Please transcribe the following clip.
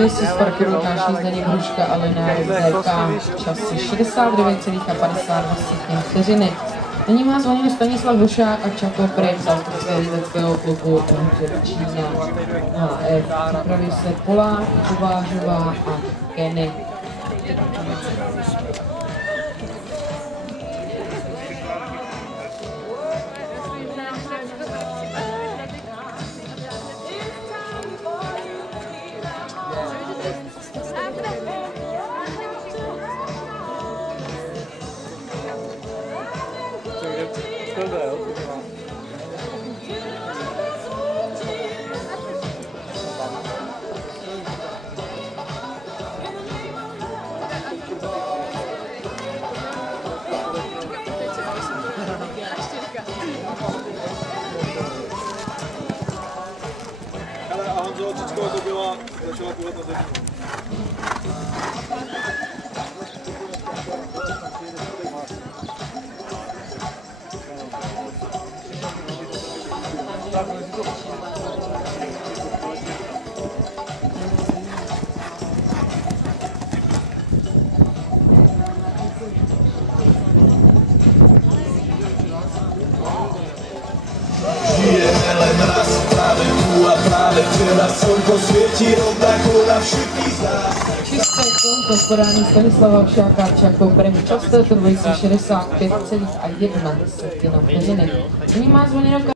Si Sparky Lukáš, Zdeněk Hruška, Alena DK, časy 69,52 vteřiny. Nyní má zvoněno Stanislav Vošák a Čako Prej, zástupce lizeckého klubu Číňa HF. Připraví se Polák, Kovářová a Kenny. Ale a Honzo Očičková to byla, začala koulet na zemi. Žijeme len raz, práve tu a práve teraz slnko svieti rovnako na všetkých z nás. Čisté slunko v podání Stanislava Vošáka, Čako Prej, čas této dvojice 65,1 vteřiny. Nyní má zvoněno